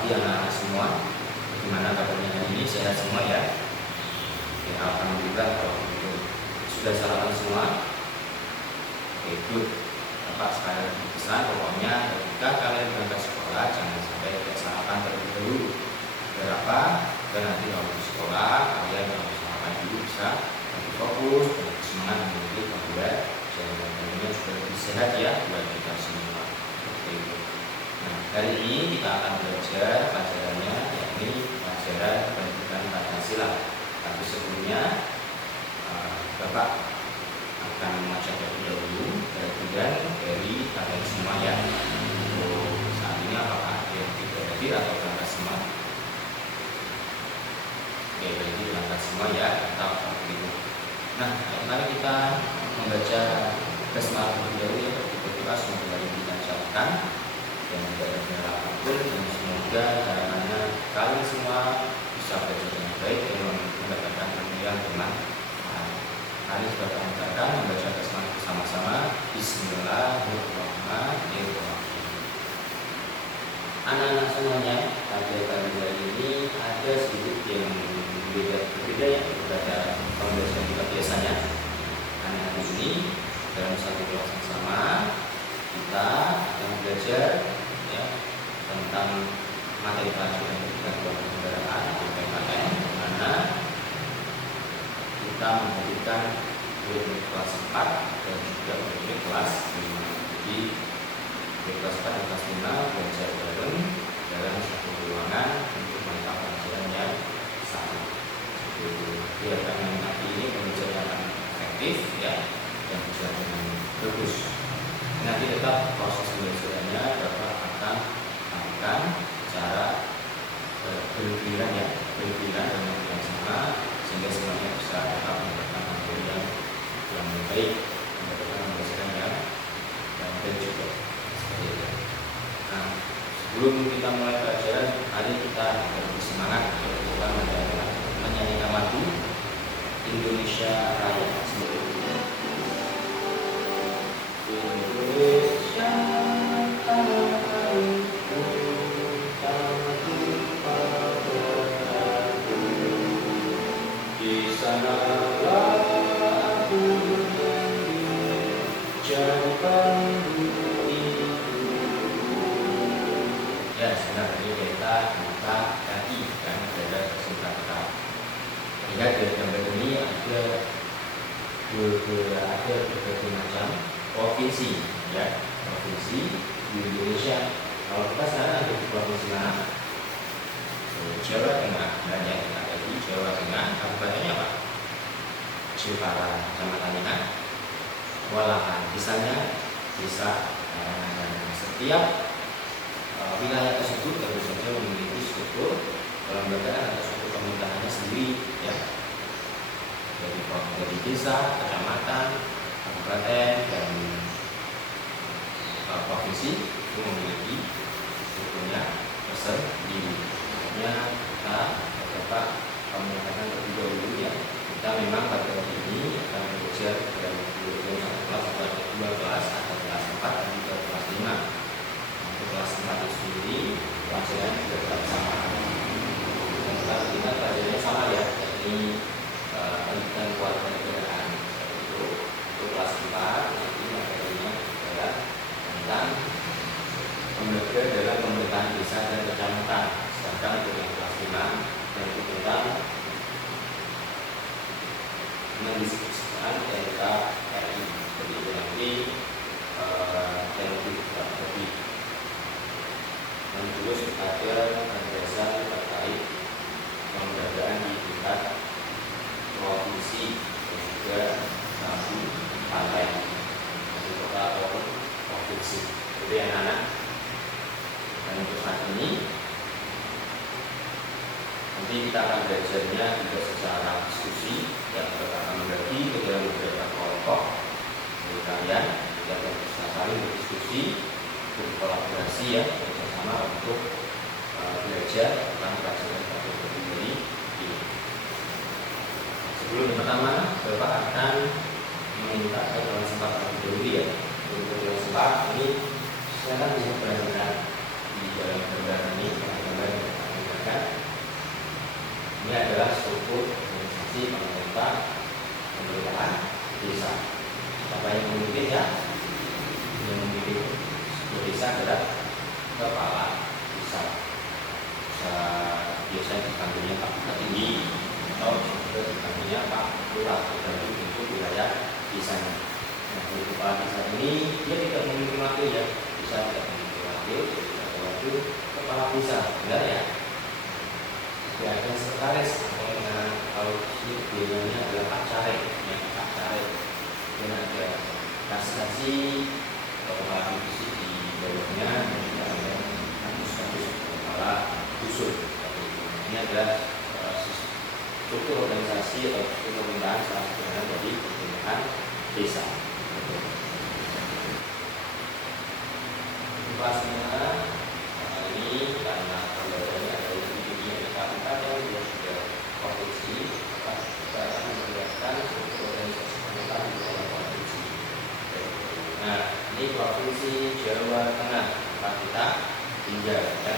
pagi anak-anak semua. Gimana kabarnya hari ini? Sehat semua ya? Oke, alhamdulillah kalau begitu. Sudah sarapan semua? Oke, good. Bapak sekali lagi pesan, pokoknya ketika kalian berangkat sekolah jangan sampai tidak sarapan terlebih dahulu. Biar apa? Biar nanti kalau di sekolah kalian kalau sarapan dulu bisa lebih fokus, lebih semangat mengikuti pembelajaran. Jalan-jalannya juga lebih sehat ya buat kita semua. Oke. Nah, hari ini kita akan belajar pelajarannya, yakni pelajaran pendidikan Pancasila. Tapi sebelumnya Bapak akan mengajak terlebih dahulu bagian dari kalian semua ya. Untuk saat ini apakah ada yang tidak hadir atau berangkat semua? Oke, berarti berangkat semua ya, kita akan begitu. Nah, mari kita membaca basmalah terlebih dahulu ya, berdoa semoga dilancarkan dan tidak ada kendala apapun, dan semoga harapannya kalian semua bisa belajar dengan baik dan mendapatkan ilmu yang bermanfaat. Mari kita lancarkan membaca basmalah bersama-sama. Bismillahirrahmanirrahim. Anak-anak semuanya, pada pagi hari ini ada sedikit yang berbeda ya daripada pembelajaran kita biasanya. Karena hari ini dalam satu kelas yang sama kita akan belajar ya tentang materi pelajaran pendidikan kewarganegaraan atau PKN, di mana kita memberikan murid kelas 4 dan juga murid kelas 5. Jadi murid kelas 4 dan kelas 5 belajar bareng dalam satu ruangan untuk mata pelajaran yang sama. Biarkan nanti ini pembelajaran akan efektif ya dan berjalan dengan bagus. Nanti tetap proses pembelajarannya Bapak akan lakukan cara bergiliran ya, bergiliran dan yang sama sehingga semuanya bisa tetap mendapatkan materi yang baik, mendapatkan pembelajaran yang baik juga seperti itu. Nah, sebelum kita mulai pelajaran, mari kita lebih semangat untuk kita menyanyikan lagu Indonesia Raya seperti itu. Indonesia tanah airku, tanahku padaku, di sanalah aku berdiri, jadi pandu itu. Ya, sebenarnya kita buka kaki dan ada kesempatan. Lihat dari gambar ini ada berbagai macam provinsi ya, provinsi di Indonesia. Kalau kita sekarang ada di provinsi mana? Jawa Tengah. Dan yang kita ada di Jawa Tengah, kabupatennya apa? Jepara, kecamatannya Walahan, desanya desa Karangadan. Setiap wilayah tersebut tentu saja memiliki struktur kelembagaan atau struktur pemerintahannya sendiri ya. Dari desa, kecamatan, kabupaten dan provinsi itu memiliki strukturnya tersendiri. Makanya kita dapat menyatakan lebih dahulu ya. Kita memang pada hari ini akan belajar dari satu kelas, atau ada 2 kelas, ada kelas 4 dan juga kelas 5. Untuk kelas 4 itu sendiri pelajaran juga tetap sama. Dan kelas 5 pelajarannya sama ya, yakni pendidikan kewarganegaraan. Untuk kelas 4 nanti materinya adalah tentang pembelajaran dalam pemerintahan desa dan kecamatan. Sedangkan untuk yang kelas 5 dan itu tentang mendiskusikan NKRI. Jadi itu nanti yang lebih menjurus pada penjelasan terkait pembelajaran di tingkat provinsi dan juga kabupaten di kota atau provinsi. Jadi anak-anak, dan untuk saat ini nanti kita akan belajarnya juga secara diskusi yang akan membagi ke dalam beberapa kelompok. Jadi kalian kita bisa saling berdiskusi, berkolaborasi ya, bersama untuk belajar tentang pelajaran ini. Sebelum yang pertama, Bapak akan meminta keterangan sempat terlebih dahulu ya. Untuk keterangan sempat ini silakan bisa perhatikan di dalam gambar ini, gambar tentang pemerintahan desa. Siapa yang memimpin ya? Yang memimpin sebuah desa adalah kepala desa. Biasanya dipanggilnya Pak Bupati atau juga dipanggilnya Pak Lurah, tergantung bentuk wilayah desanya. Nah, dari kepala desa ini dia tidak memiliki wakil ya, bisa tidak memiliki wakil, tidak ada wakil kepala desa, benar ya? Tidak ada sekretaris, kalau ini biasanya adalah Pak Caleg, ya Pak Caleg. Dan ada kasasi atau kepala divisi di bawahnya, dan juga ada status kepala dusun. Ini adalah struktur organisasi atau struktur pemerintahan salah satunya dari pemerintahan desa. Kelasnya ini karena pembelajarannya ada individu yang kabupaten dan juga provinsi, maka kita akan menjelaskan struktur organisasi pemerintahan di dalam provinsi. Nah, ini provinsi Jawa Tengah tempat kita tinggal ya.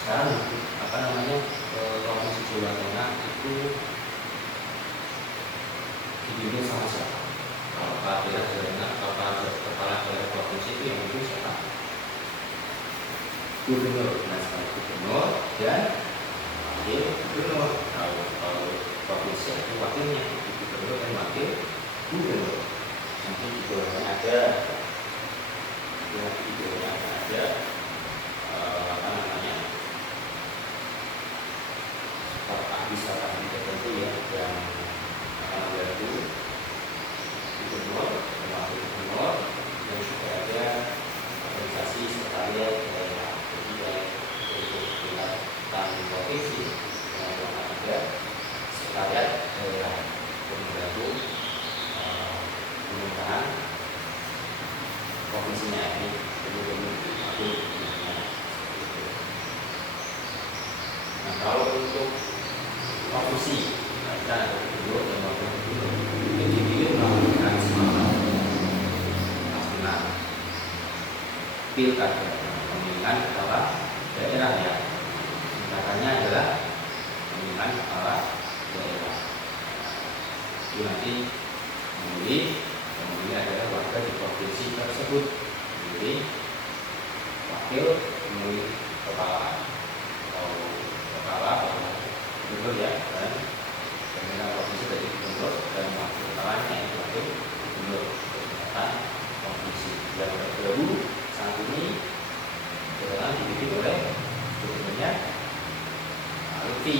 Sekarang provinsi Jawa Tengah itu dipimpin sama siapa? Kalau kepala daerah Jawa Tengah, kepala daerah provinsi itu yang memimpin siapa? Gubernur, gubernur dan wakil gubernur. Kalau provinsi itu wakilnya, gubernur dan wakil gubernur. Nanti di bawahnya ada bisa tertentu ya, yang akan membantu gubernur dan wakil gubernur, dan juga ada organisasi sekretariat daerah. Jadi untuk tingkat provinsi yang ada sekretariat daerah untuk membantu pemerintahan provinsinya ini. Nah, kalau untuk provinsi kita ada gubernur dan wakil gubernur itu dipilih melalui mekanisme nasional pilkada, pemilihan kepala daerah ya. Singkatannya adalah pemilihan kepala daerah. Itu nanti memilih adalah warga di provinsi tersebut, memilih wakil, memilih kepala gubernur ya, dan pemilihan provinsi dari gubernur dan wakil kepalanya itu wakil gubernur tingkatan provinsi. Yang terbaru saat ini adalah dipimpin oleh gubernurnya Lutfi,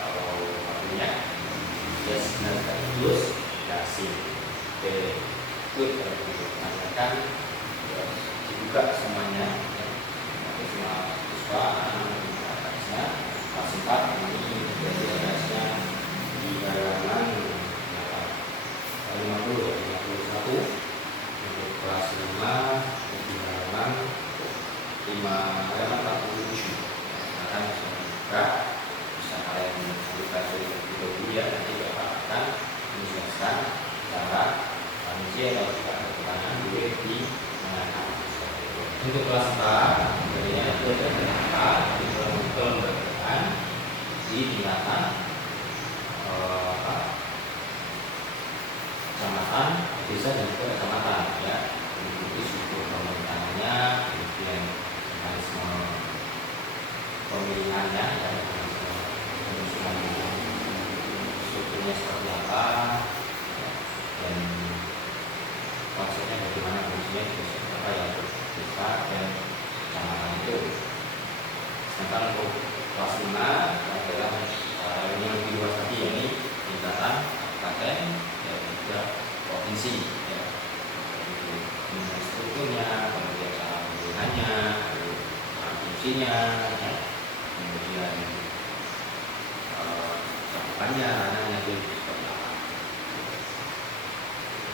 kalau wakilnya Yasmin Gus Yasin. Ikut menanyakan dibuka semuanya, semua siswa anak-anaknya sempat ini tugasnya di halaman 50 dan 51 untuk kelas 5 di halaman 47. Akan bisa bisa kalian buka dulu ya, nanti Bapak akan menjelaskan cara panitia atau jika ada pertanyaan boleh ditanyakan. Untuk kelas 4 sebenarnya itu ada beberapa kelembagaan di tingkatan kecamatan, desa dan juga kecamatan ya. Itu struktur pemerintahannya, kemudian mekanisme pemilihannya dan mekanisme penyusunan strukturnya seperti apa ya, dan konsepnya bagaimana fungsinya seperti apa ya untuk desa dan kecamatan itu. Sedangkan untuk kelas 5 adalah yang lebih luas lagi, yakni tingkatan kabupaten dan juga provinsi ya. Jadi strukturnya, kemudian cara pemilihannya, fungsinya ya, kemudian cakupannya, ranahnya itu seperti apa.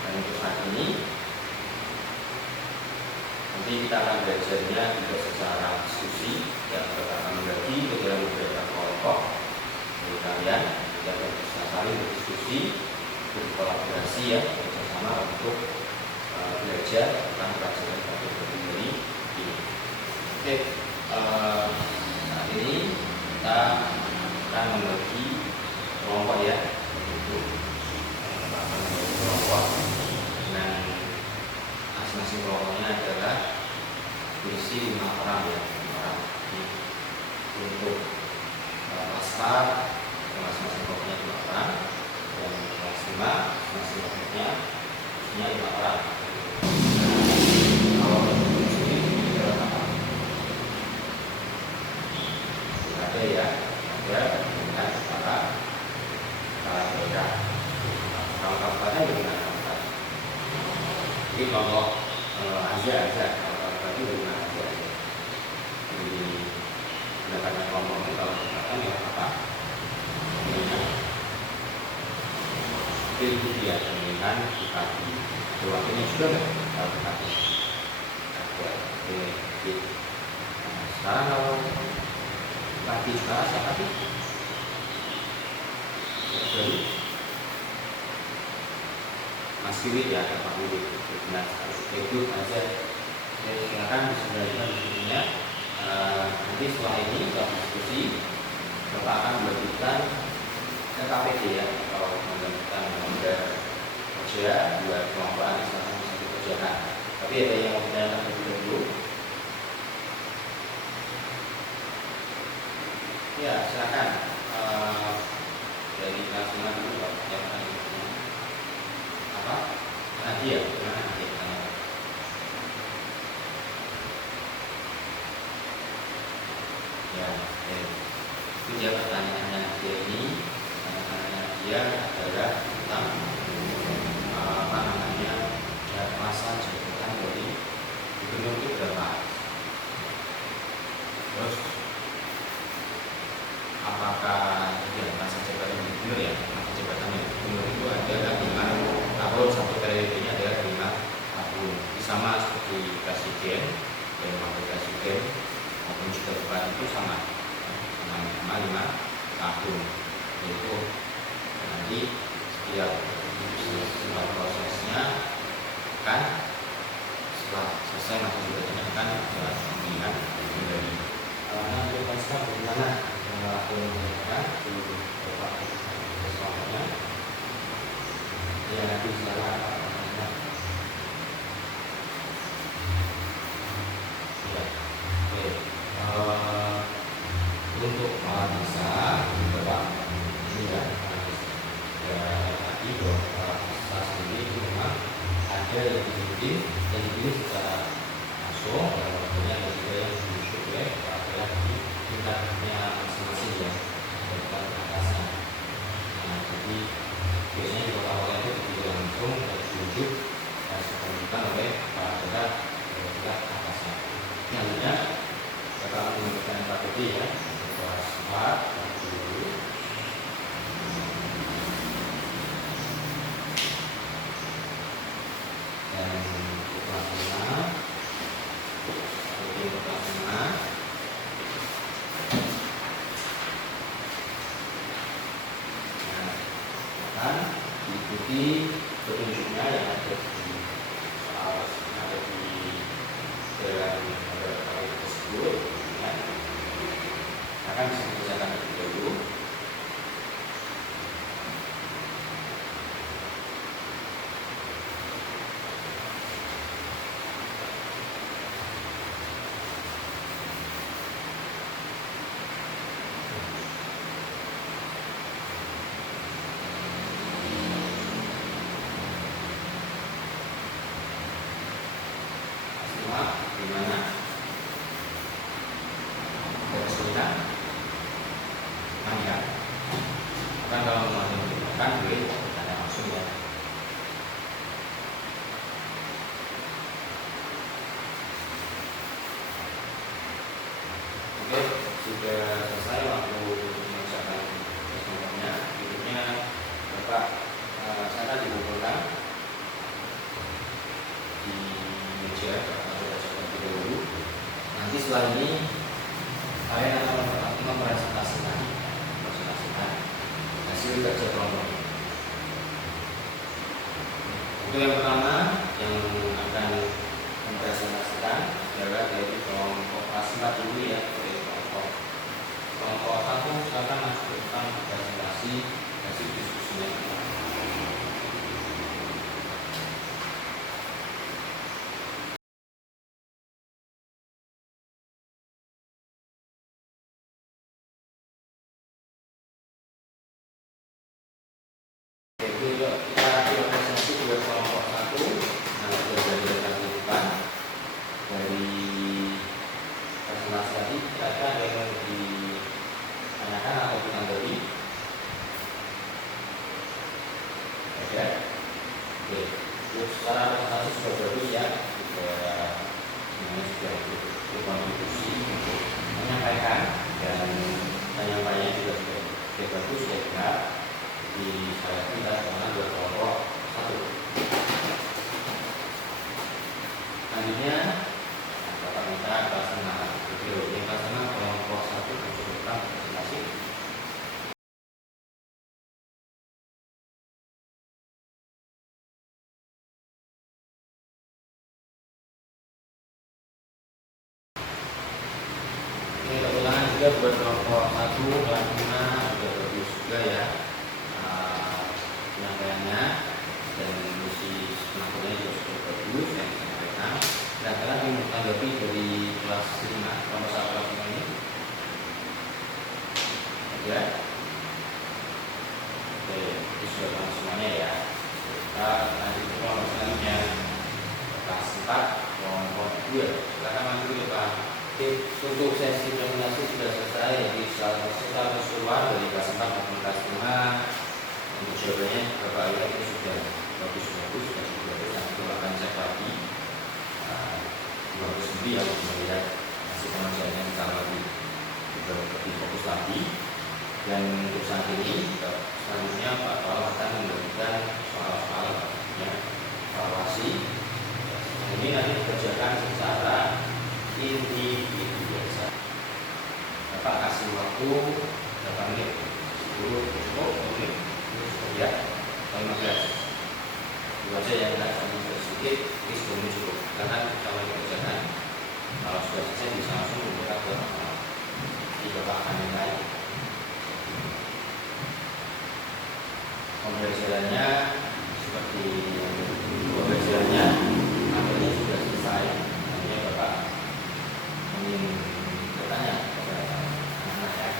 Dan untuk saat ini nanti kita akan belajarnya juga secara diskusi yang akan membagi ke dalam beberapa kelompok dari kalian. Kita bisa saling berdiskusi, berkolaborasi ya, bersama untuk belajar tentang pelajaran ini. Oke, saat ini kita akan membagi kelompok ya untuk ada ya, ada dengan para daerah. Kalau kabupaten dengan kabupaten. Jadi kalau aja kalau kabupaten dengan aja. Jadi pendapatnya kelompok ini kalau kabupaten ya apa? Itu dia pemilihan bupati. Wakilnya juga nggak kalau bupati? Ada. Oke. Sekarang kalau bupati sekarang siapa sih? Jadi Mas Wiwit ya, Pak Wiwit. Benar sekali. Itu aja. Silakan disebarkan diskusinya. Nanti setelah ini setelah diskusi Bapak akan melanjutkan ke KPD ya, atau melanjutkan member kerja buat kelompok misalkan bisa dikerjakan. Tapi ada yang mau bertanya terlebih dahulu? Ya, silakan. Dari kelas 5 dulu Pak, yang akan apa? Nadia, gimana Nadia? Ya, itu dia pertanyaannya dia ini. Pertanyaannya dia adalah tentang apa namanya masa jabatan dari gubernur itu berapa? Terus apakah ya masa jabatan gubernur ya, masa jabatan gubernur itu ada 5 tahun, satu periodenya adalah 5 tahun. Sama seperti presiden dan wakil presiden maupun juga bupati itu sama 5 tahun. Itu nanti setiap prosesnya kan setelah selesai masa jabatannya akan pemilihan kembali. Nanti pasca bagaimana melakukan Bapak semuanya? Ya nanti silakan. Ya, oke. Untuk bisa Bapak ini ya tadi bahwa kita sendiri itu memang ada yang dipilih secara langsung dan waktunya ada juga yang diusut oleh adalah di tingkatnya masing-masing ya, bukan atasnya. Nah, jadi biasanya di awal itu dipilih langsung dan diusut dan diperlukan oleh para tingkat atasnya. Selanjutnya kita akan menggunakan KPD ya, kelas 4 dulu. Dan kelas 5 kelas 5 akan diikuti petunjuknya yang ada di dalam tersebut ya. Akan bisa dikerjakan terlebih dahulu. Gimana? Kesulitan? Ya. Kan kalau mau digunakan boleh tanya langsung ya. Oke, sudah selesai waktu mengerjakan kesemuanya. Berikutnya Bapak saya akan dikumpulkan di meja dulu. Nanti setelah ini kalian akan mempresentasikan hasil kerja kelompok. Untuk yang pertama yang akan mempresentasikan adalah dari kelompok kelas 4 dulu ya, dari kelompok 1 silakan masuk ke depan presentasi hasil diskusinya. Dari presentasi tadi, ada yang kelompok 1 kelas 5 sudah bagus juga ya penyampaiannya, dan misi penampilannya juga sudah bagus yang disampaikan. Nah, kalian ingin tanggapi dari kelas 5 kelompok 1 kelas 5 ini ya? Oke, itu sudah paham semuanya ya. Kita lanjut ke kelompok selanjutnya, kelas 4 kelompok 2. Silakan maju dulu Pak. Oke, untuk sesi presentasi sudah selesai. Jadi secara keseluruhan dari kelas 4 maupun kelas 5 untuk jawabannya Bapak lihat ini sudah bagus-bagus, sudah cukup bagus. Nanti Bapak akan cek lagi Bapak sendiri yang melihat hasil pengerjaannya secara lebih fokus lagi. Dan untuk saat ini selanjutnya Pak Paul akan membagikan soal-soal evaluasi. Ini nanti dikerjakan secara individu. Bapak kasih waktu 8 menit, 10 menit, ya, 15. Itu aja yang tidak sampai sedikit, ini 10 menit cukup. Karena kalau dikerjakan, kalau sudah selesai bisa langsung membuka ke Bapak akan yang lain. Pembelajarannya seperti pembelajarannya materi sudah selesai. Hanya Bapak ingin bertanya kepada anak-anak ya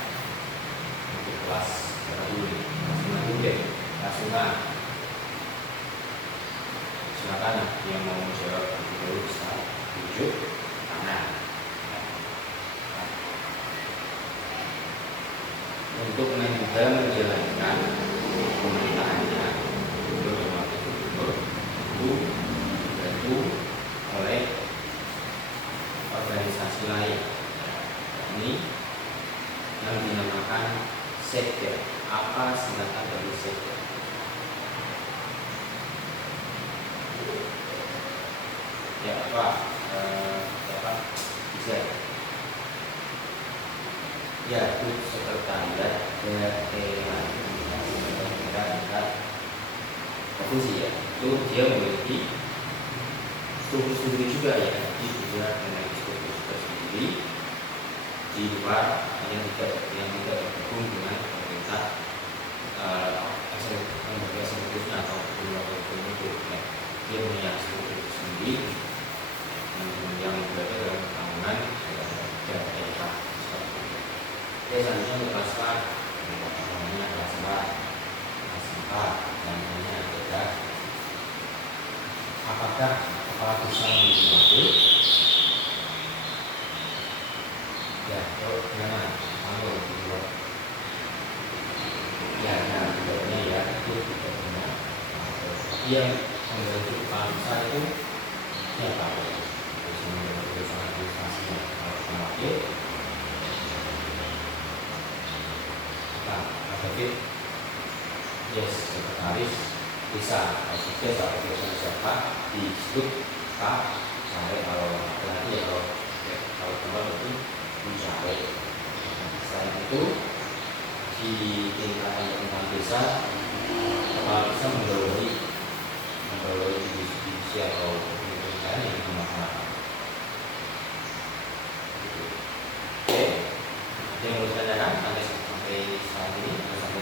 untuk kelas berapa dulu? Kelas 5 dulu deh. Kelas 5. Silakan yang mau menjawab dulu bisa tunjuk tangan. Untuk menjalankan pemerintahannya gubernur dan wakil gubernur itu dibantu oleh organisasi lain. Ini yang dinamakan Sekda. Apa singkatan dari Sekda? Ya apa? Bisa. Ya itu sekretariat daerah provinsi ya. Itu dia memiliki struktur sendiri juga ya. Jadi dia memiliki struktur tersendiri di luar yang tidak berhubung dengan pemerintah eksekutifnya atau pemerintah itu. Ya. Dia punya struktur sendiri yang berada dalam tanggungan daerah. Oke, selanjutnya untuk kelas 4 namanya kelas 4 namanya adalah apakah kepala desa memiliki wakil? Ya, gimana? Malu dulu. Ya, nah, bedanya ya itu tidak benar. Yang membantu kepala desa itu siapa? Terus membantu administrasinya kalau wakil. David, yes, sekretaris desa, sukses atau biasa siapa disebut Pak Cawe. Kalau laki-laki ya, kalau perempuan itu mencari. Selain itu di tingkatan desa, kepala desa mengelola divisi atau pemerintahan yang bermasalah. Oke, ada yang mau ditanyakan sampai saat ini atau sampai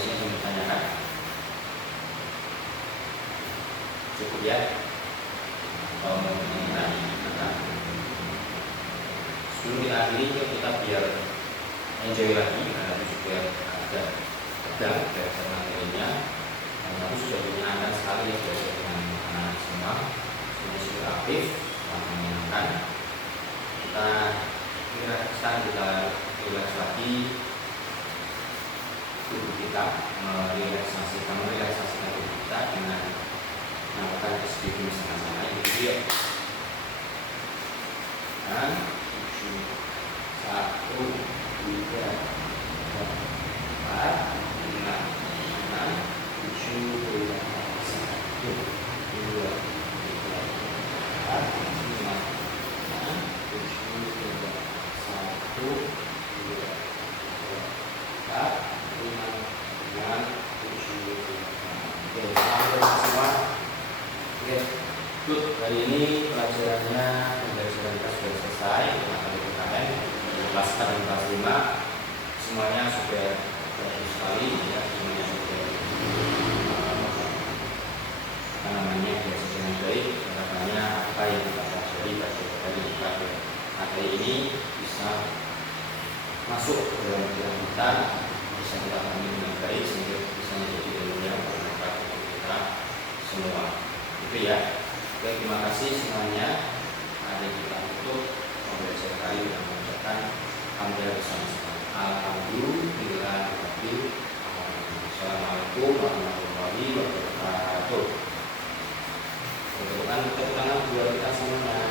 sini yang ditanyakan? Cukup ya? Atau mau ditanyakan? Sebelum kita akhiri, kita biar enjoy lagi, karena itu juga agak tegang berdasarkan materinya. Dan aku sudah menyenangkan sekali ya belajar dengan anak-anak semua sudah aktif, sangat menyenangkan. Sekarang kita relax lagi tubuh kita, merelaksasikan tubuh kita dengan melakukan SPP sama-sama ini dia. Dan 7, 1, 2, 4, 5, 6, 7, 1, 2, 4, 5, 6, 7, 1, 2, 3, 4, 5, 6, 7, 8. Oke, good. Hari ini pembelajaran kita sudah selesai dengan PKN. kelas 4 dan kelas 5 semuanya sudah bagus sekali ya, semuanya sudah biasa dengan baik. Harapannya apa yang kita pelajari pada materi ini bisa masuk ke dalam pikiran kita, bisa kita pahami dengan baik sehingga bisa menjadi ilmu yang bermanfaat untuk kita semua. Itu ya. Oke, terima kasih semuanya. Mari kita tutup pembelajaran kali dengan mengucapkan alhamdulillah bersama-sama. Alhamdulillah. Assalamualaikum warahmatullahi wabarakatuh. Tepuk tangan buat kita semua.